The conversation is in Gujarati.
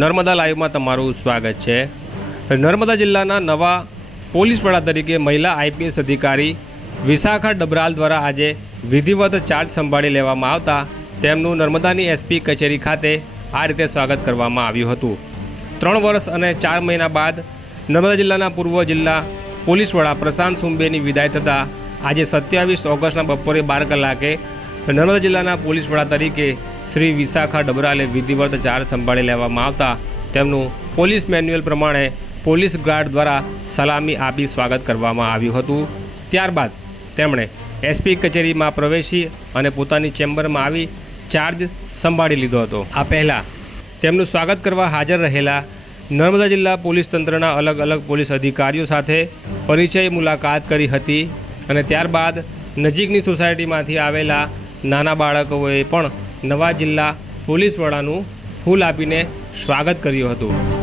નર્મદા લાઈવમાં તમારું સ્વાગત છે। નર્મદા જિલ્લાના નવા પોલીસ વડા તરીકે મહિલા આઈપીએસ અધિકારી વિશાખા ડબરાલ દ્વારા આજે વિધિવત ચાર્જ સંભાળી લેવામાં આવતા તેમનું નર્મદાની એસપી કચેરી ખાતે આ રીતે સ્વાગત કરવામાં આવ્યું હતું। 3 વર્ષ અને 4 મહિના બાદ નર્મદા જિલ્લાના પૂર્વ જિલ્લા પોલીસ વડા પ્રશાંત સુંબેની વિદાય થતાં આજે 27 ઓગસ્ટના બપોરે 12 કલાકે નર્મદા જિલ્લાના પોલીસ વડા તરીકે શ્રી વિશાખા ડબરાલે વિધિવત ચાર્જ સંભાળી લેવામાં આવતા તેમનું પોલીસ મેન્યુઅલ પ્રમાણે પોલીસ ગાર્ડ દ્વારા સલામી આપી સ્વાગત કરવામાં આવ્યું હતું। ત્યારબાદ તેમણે એસપી કચેરીમાં પ્રવેશી અને પોતાની ચેમ્બરમાં આવી ચાર્જ સંભાળી લીધો હતો। આ પહેલાં તેમનું સ્વાગત કરવા હાજર રહેલા નર્મદા જિલ્લા પોલીસ તંત્રના અલગ અલગ પોલીસ અધિકારીઓ સાથે પરિચય મુલાકાત કરી હતી અને ત્યારબાદ નજીકની સોસાયટીમાંથી આવેલા નાના બાળકોએ પણ નવા જિલ્લા પોલીસ વડાનું ફૂલ આપીને સ્વાગત કર્યું હતું।